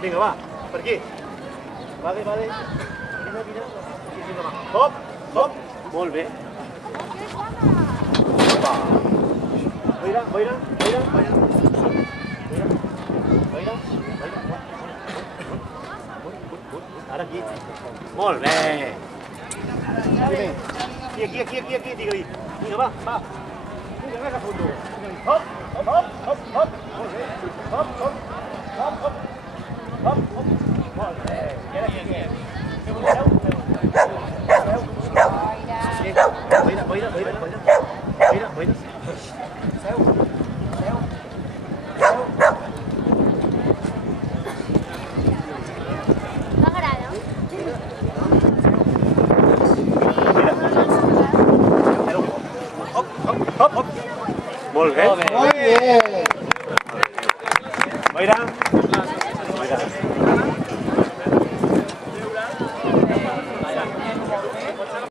Vinga, va, per aquí. Vale. Vine. Vinga, va. Hop. Molt bé. Opa. Boira. Ara aquí. Molt bé. Aquí, digue-li. Vinga, va. Vinga, més a fondo. Hop. Molt bé. Hop. Molt bé. I ara aquí. Què voleu? Boira. Seu. M'agrada. Hop. Molt bé. Molt bé. Boira.